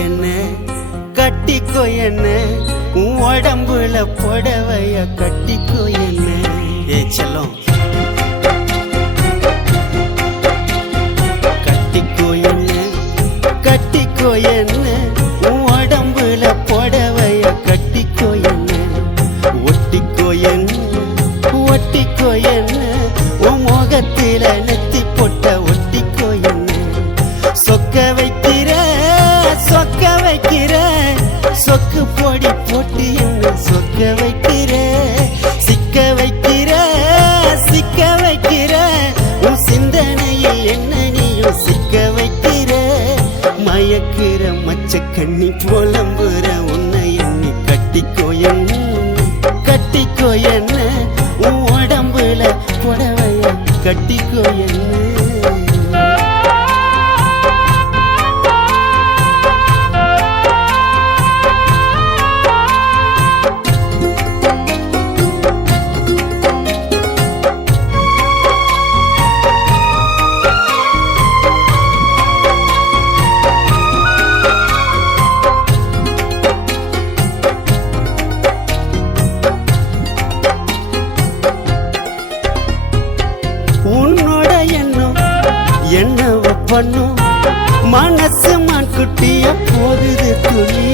என்ன கட்டிக்கோ என்ன உன் உடம்புல புடவைய கட்டிக்கோ என்ன ஏ செல்லம் கட்டிக்கோ என்ன உன் உடம்புல புடவைய கட்டிக்கோ என்ன ஒட்டிக்கோ என்ன உன் முகத்தில நெத்தி பொட்ட ஒட்டிக்கோ என்ன சொக்க வைக்கிற சொக்கு பொடி போட்டு என்ன சொக்க வைக்கிற சிக்க வைக்கிற உன் சிந்தனையில் என்ன நீயும் சிக்க வைக்கிற மயக்கிற மச்ச கண்ணி புலம்புற உன்னை எண்ணி கட்டிக்கோ என்ன உன் உடம்புல புடவைய கட்டிக்கோ என்ன என்னவ பண்ணும் மனசு மான்குட்டிய போகுது துளி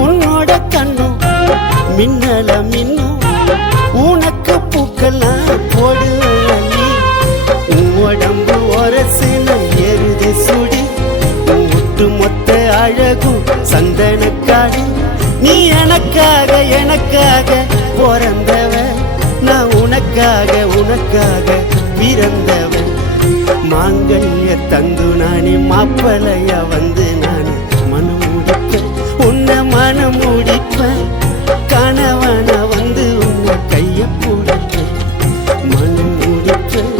உன்னோட கண்ணும் மின்னல மின்னும் உனக்கு பூக்கெல்லாம் போடுவலி உடம்பு ஒரசுன எருது சுடி ஒட்டு மொத்த அழகும் சந்தனக்காடு நீ எனக்காக பிறந்தவ நான் உனக்காக பிறந்தவன் மாங்கல்ய தந்து நானே மாப்பளையா வந்து நானே மனம் முடிப்பேன் உன்னை மனம் முடிப்பேன் கணவன வந்து உன்னை கைய பிடிப்பேன் மனம் முடிப்பேன்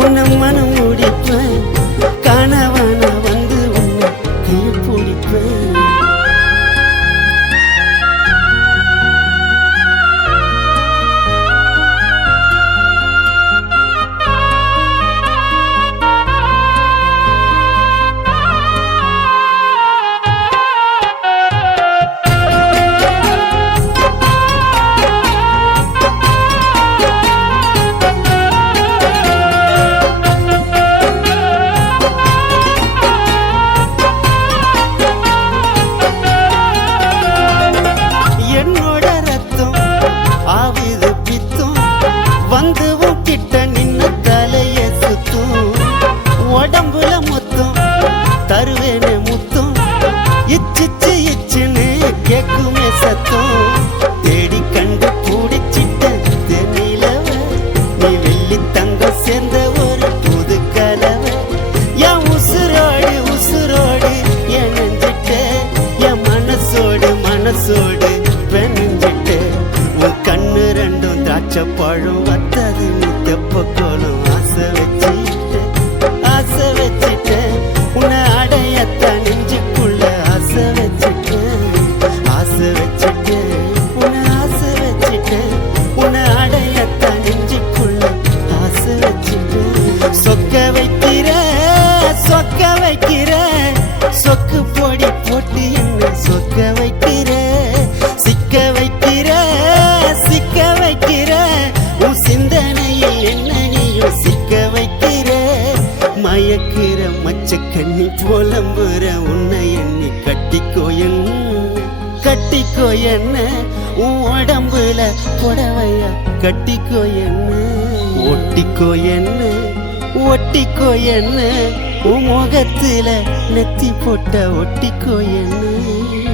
உன்னை மனம் முடிப்பேன் கணவன வந்து உன்னை கைய பிடிப்பேன் உடம்புல மொத்தம் தருவேனே முத்தம் இச்சுன்னு கேக்குமே சத்தம் தேடி கண்டு பூடிச்சிட்ட தென்னிலவ நீ வெள்ளி தங்கம் சேர்ந்த ஒரு புது கலவை என் உசுரோடு என் நெஞ்சிட்ட என் மனசோடு பெண்ணிஞ்சிட்ட உன் கண்ணு ரெண்டும் திராட்சை பழம் வத்தது நீ தெப்ப கோலம் ஆசை வச்சிட்டேன் உன்னை அடையத்தான் நெஞ்சுக்குள்ள ஆசை வச்சிட்டேன் உன்னை அடையத்தான் நெஞ்சுக்குள்ள ஆசை வச்சிட்டேன் சொக்க வைக்கிற சொக்கு பொடி போட்டு என்ன சொக்க வைக்கிற சிக்க வைக்கிற உன் சிந்தனையில் என்ன நீயும் சிக்க வைக்கிற மயக்கிற மச்ச கண்ணி புலம்புற உன்னை எண்ணி கட்டிக்கோ என்ன உன் உடம்புல புடவைய கட்டிக்கோ என்ன ஒட்டிக்கோ என்ன உன் முகத்துல நெத்தி போட்ட ஒட்டிக்கோ என்ன